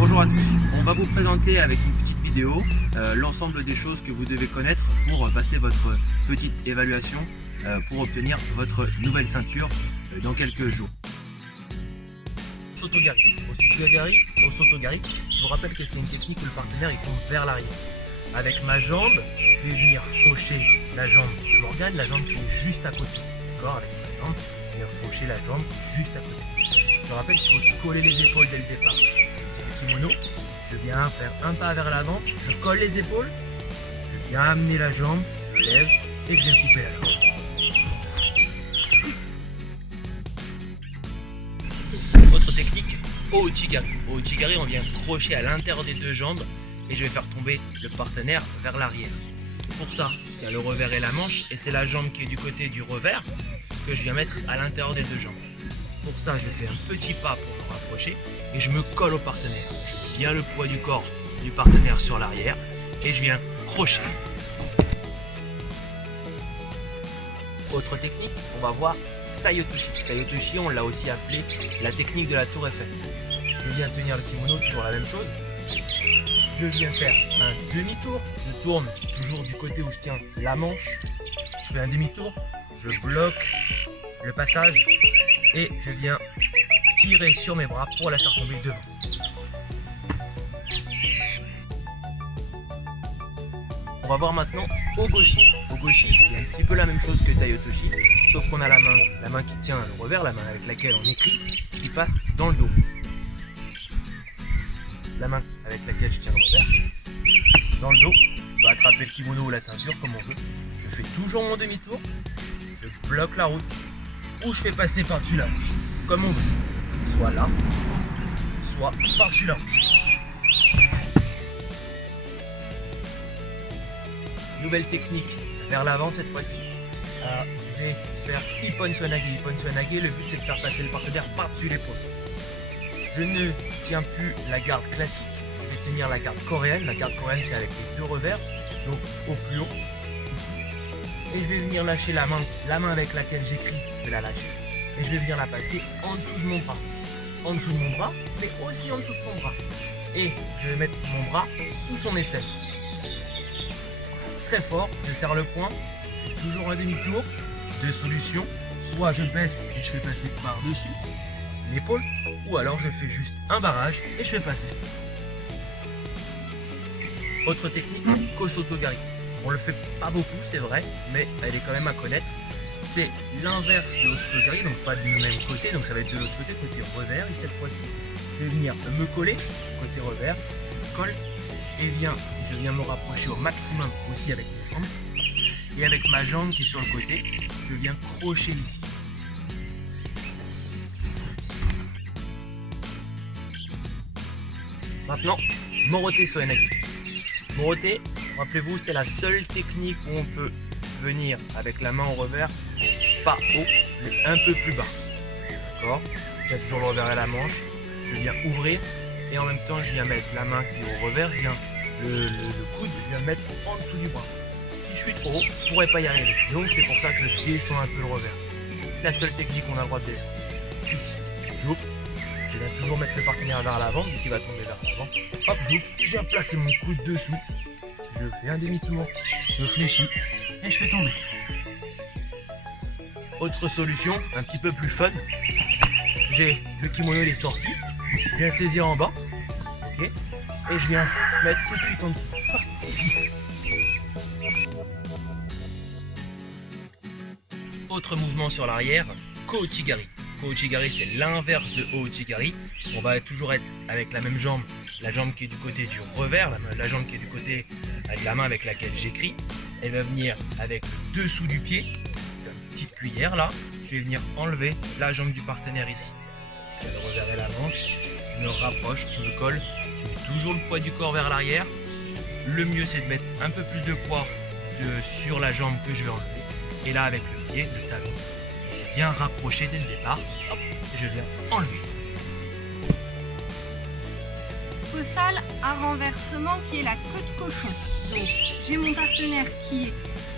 Bonjour à tous, on va vous présenter avec une petite vidéo l'ensemble des choses que vous devez connaître pour passer votre petite évaluation pour obtenir votre nouvelle ceinture dans quelques jours. Sotogari. Au Sotogari, je vous rappelle que c'est une technique où le partenaire il tombe vers l'arrière. Avec ma jambe, je vais venir faucher la jambe de Morgane, la jambe qui est juste à côté. D'accord, avec ma jambe, je viens faucher la jambe juste à côté. Je vous rappelle qu'il faut coller les épaules dès le départ. C'est le kimono, je viens faire un pas vers l'avant, je colle les épaules, je viens amener la jambe, je lève et je viens couper la jambe. Autre technique, Ouchigari. Au Ouchigari, on vient crocher à l'intérieur des deux jambes et je vais faire tomber le partenaire vers l'arrière. Pour ça, je tiens le revers et la manche et c'est la jambe qui est du côté du revers que je viens mettre à l'intérieur des deux jambes. Pour ça, je fais un petit pas pour me rapprocher et je me colle au partenaire. Je mets bien le poids du corps du partenaire sur l'arrière et je viens crocher. Autre technique, on va voir Taiotoshi. Taiotoshi, on l'a aussi appelé la technique de la tour Eiffel. Je viens tenir le kimono, toujours la même chose. Je viens faire un demi-tour. Je tourne toujours du côté où je tiens la manche. Je fais un demi-tour. Je bloque le passage et je viens tirer sur mes bras pour la faire tomber devant. On va voir maintenant Ogoshi. Ogoshi, c'est un petit peu la même chose que Taiotoshi, sauf qu'on a la main qui tient le revers, la main avec laquelle on écrit, qui passe dans le dos. La main avec laquelle je tiens le revers, dans le dos, je peux attraper le kimono ou la ceinture comme on veut. Je fais toujours mon demi-tour, je bloque la route, ou je fais passer par-dessus la hanche, comme on veut. Soit là, soit par-dessus la hanche. Nouvelle technique, vers l'avant cette fois-ci. Je vais faire Ippon Swanage. Ippon Swanage, le but c'est de faire passer le partenaire par-dessus l'épaule. Je ne tiens plus la garde classique, je vais tenir la garde coréenne. La garde coréenne c'est avec les deux revers, donc au plus haut. Et je vais venir lâcher la main avec laquelle j'écris, je vais la lâcher. Et je vais venir la passer en dessous de mon bras. En dessous de mon bras, mais aussi en dessous de son bras. Et je vais mettre mon bras sous son aisselle. Très fort, je serre le poing, je fais toujours un demi-tour. Deux solutions, soit je baisse et je fais passer par-dessus l'épaule, ou alors je fais juste un barrage et je fais passer. Autre technique, Kosotogari. On le fait pas beaucoup, c'est vrai, mais elle est quand même à connaître. C'est l'inverse de Osotogari, donc pas du même côté, donc ça va être de l'autre côté, côté revers. Et cette fois-ci, je vais venir me coller, côté revers, je colle et je viens me rapprocher au maximum aussi avec mes jambes. Et avec ma jambe qui est sur le côté, je viens crocher ici. Maintenant, Morote Soenagi. Morote, rappelez-vous, c'est la seule technique où on peut venir avec la main au revers, pas haut, mais un peu plus bas. D'accord? J'ai toujours le revers et la manche. Je viens ouvrir et en même temps, je viens mettre la main qui est au revers, je viens le coude, je viens le mettre en dessous du bras. Si je suis trop haut, je ne pourrais pas y arriver. Donc c'est pour ça que je descends un peu le revers. La seule technique qu'on a le droit de descendre. Ici, j'ouvre. Je viens toujours mettre le partenaire vers l'avant, vu qu'il va tomber vers l'avant. Hop, j'ouvre, je viens placer mon coude dessous. Je fais un demi-tour, je fléchis et je fais tomber. Autre solution, un petit peu plus fun. J'ai le kimono, il est sorti. Je viens saisir en bas. Ok. Et je viens mettre tout de suite en dessous. Hop, ici. Autre mouvement sur l'arrière, Kouchigari. Kouchigari, c'est l'inverse de Ouchigari. On va toujours être avec la même jambe, la jambe qui est du côté du revers, la jambe qui est du côté avec la main avec laquelle j'écris. Elle va venir avec le dessous du pied, une petite cuillère là. Je vais venir enlever la jambe du partenaire ici. Je le revers et la manche, je me rapproche, je me colle, je mets toujours le poids du corps vers l'arrière. Le mieux c'est de mettre un peu plus de poids sur la jambe que je vais enlever. Et là avec le pied, le talon, je suis bien rapproché dès le départ. Hop, je viens enlever. Kossal, un renversement qui est la queue de cochon. Donc j'ai mon partenaire qui est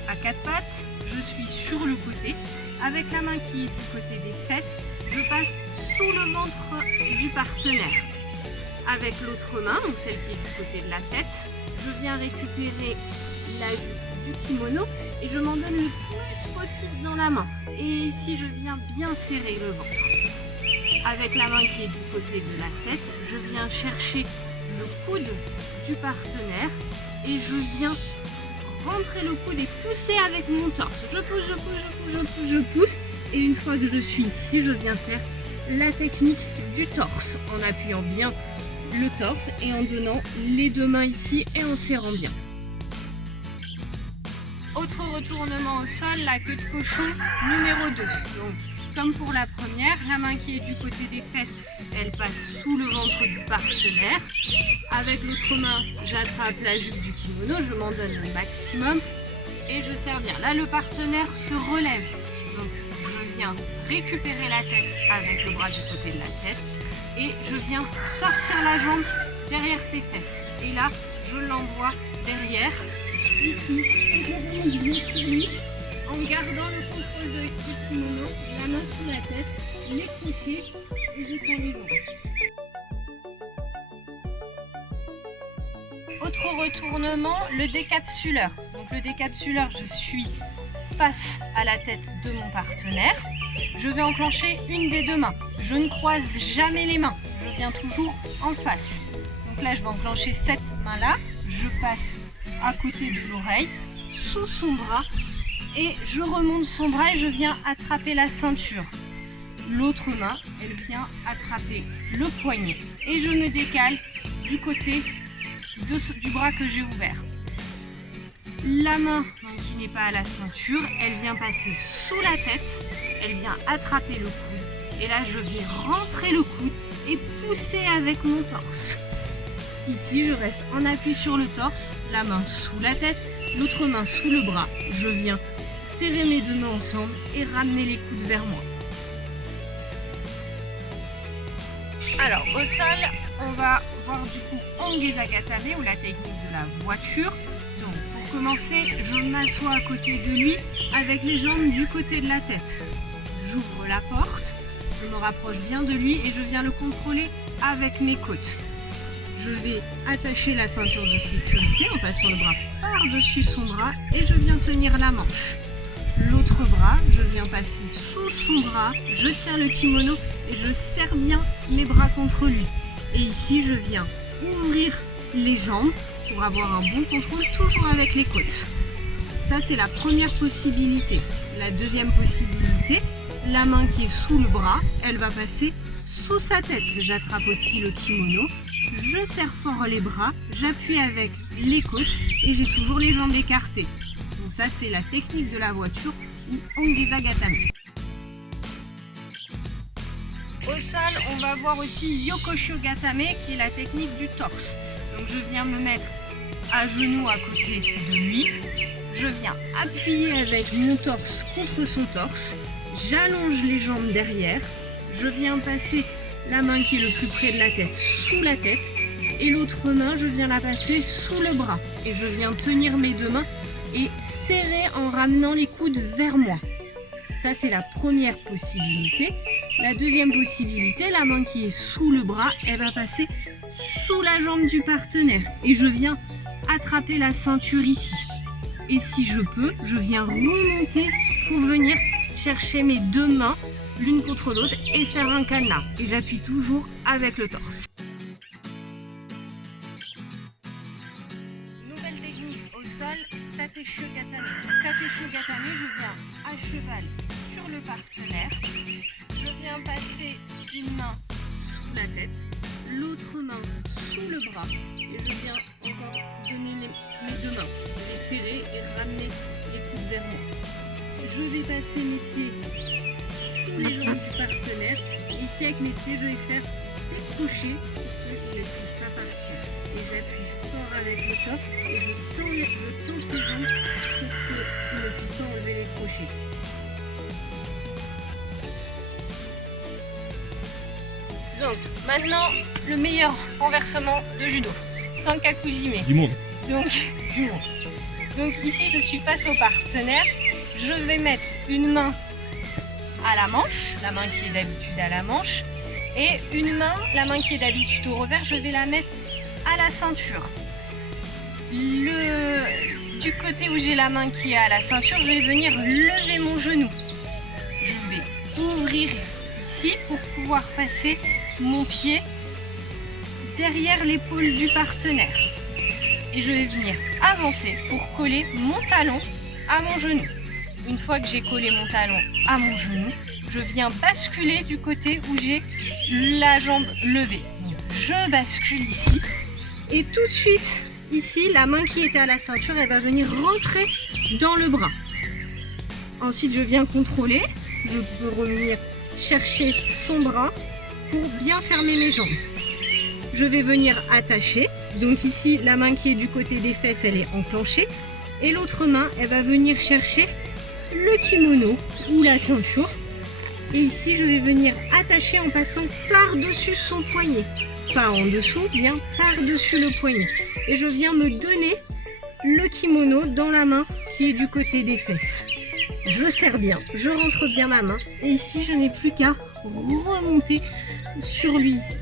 à quatre pattes, je suis sur le côté, avec la main qui est du côté des fesses, je passe sous le ventre du partenaire. avec l'autre main, donc celle qui est du côté de la tête, je viens récupérer la jupe du kimono et je m'en donne le plus possible dans la main. Et ici, je viens bien serrer le ventre. Avec la main qui est du côté de la tête, je viens chercher le coude du partenaire et je viens rentrer le coude et pousser avec mon torse. Je pousse, je pousse, je pousse, je pousse, je pousse. Et une fois que je suis ici, je viens faire la technique du torse en appuyant bien le torse et en donnant les deux mains ici et en serrant bien. Autre retournement au sol, la queue de cochon numéro 2. Donc, comme pour la première, la main qui est du côté des fesses, elle passe sous le ventre du partenaire. Avec l'autre main, j'attrape la jupe du kimono, je m'en donne le maximum et je serre bien. Là, le partenaire se relève. Donc, je viens récupérer la tête avec le bras du côté de la tête et je viens sortir la jambe derrière ses fesses. Et là, je l'envoie derrière, ici, en gardant le contrôle du kimono, la main sous la tête, les crochets et je tends les jambes. Autre retournement, le décapsuleur. Donc le décapsuleur, je suis face à la tête de mon partenaire. Je vais enclencher une des deux mains. Je ne croise jamais les mains. Je viens toujours en face. Donc là, je vais enclencher cette main-là. Je passe à côté de l'oreille, sous son bras. Et je remonte son bras et je viens attraper la ceinture. L'autre main, elle vient attraper le poignet. Et je me décale du côté du bras que j'ai ouvert. La main qui n'est pas à la ceinture, elle vient passer sous la tête, elle vient attraper le coude. Et là, je vais rentrer le coude et pousser avec mon torse. Ici, je reste en appui sur le torse, la main sous la tête, l'autre main sous le bras. Je viens serrer mes deux mains ensemble et ramener les coudes vers moi. Alors, au sol, on va voir du coup Ongeza Gatame ou la technique de la voiture. Donc, pour commencer, je m'assois à côté de lui avec les jambes du côté de la tête. J'ouvre la porte, je me rapproche bien de lui et je viens le contrôler avec mes côtes. Je vais attacher la ceinture de sécurité en passant le bras par-dessus son bras et je viens tenir la manche. L'autre bras, je viens passer sous son bras, je tiens le kimono et je serre bien mes bras contre lui. Et ici, je viens ouvrir les jambes pour avoir un bon contrôle, toujours avec les côtes. Ça, c'est la première possibilité. La deuxième possibilité, la main qui est sous le bras, elle va passer sous sa tête. J'attrape aussi le kimono, je serre fort les bras, j'appuie avec les côtes et j'ai toujours les jambes écartées. Donc ça, c'est la technique de la voiture ou Ongeza Gatame. Au sol, on va voir aussi Yokosho Gatame qui est la technique du torse. Donc je viens me mettre à genoux à côté de lui. Je viens appuyer avec mon torse contre son torse. J'allonge les jambes derrière. Je viens passer la main qui est le plus près de la tête sous la tête. Et l'autre main, je viens la passer sous le bras. Et je viens tenir mes deux mains et serrer en ramenant les coudes vers moi. Ça, c'est la première possibilité. La deuxième possibilité, la main qui est sous le bras, elle va passer sous la jambe du partenaire. Et je viens attraper la ceinture ici. Et si je peux, je viens remonter pour venir chercher mes deux mains l'une contre l'autre et faire un cadenas. Et j'appuie toujours avec le torse. Nouvelle technique au sol, Tatesho Gatame. Tatesho Gatame, je viens à cheval sur le partenaire. Je viens passer une main sous la tête, l'autre main sous le bras et je viens encore donner mes deux mains, les serrer et ramener les coudes vers moi. Je vais passer mes pieds sous les jambes du partenaire. Ici avec mes pieds, je vais faire des crochets pour qu'ils ne puissent pas partir. Et j'appuie fort avec le torse et je tends ses jambes pour qu'ils ne puissent pas enlever les crochets. Donc maintenant, le meilleur renversement de judo, Sankakujime. Du monde. Donc, du monde. Donc ici, je suis face au partenaire. Je vais mettre une main à la manche, la main qui est d'habitude à la manche, Et une main, la main qui est d'habitude au revers, je vais la mettre à la ceinture. Du côté où j'ai la main qui est à la ceinture, je vais venir lever mon genou. Je vais ouvrir ici pour pouvoir passer mon pied derrière l'épaule du partenaire. Et je vais venir avancer pour coller mon talon à mon genou. Une fois que j'ai collé mon talon à mon genou, je viens basculer du côté où j'ai la jambe levée. Donc, je bascule ici et tout de suite, ici, la main qui était à la ceinture, elle va venir rentrer dans le bras. Ensuite, je viens contrôler. Je peux revenir chercher son bras pour bien fermer mes jambes. Je vais venir attacher. Donc ici, la main qui est du côté des fesses, elle est enclenchée. Et l'autre main, elle va venir chercher le kimono ou la ceinture. Et ici, je vais venir attacher en passant par-dessus son poignet. Pas en dessous, bien par-dessus le poignet. Et je viens me donner le kimono dans la main qui est du côté des fesses. Je serre bien, je rentre bien ma main. Et ici, je n'ai plus qu'à remonter sur lui ici.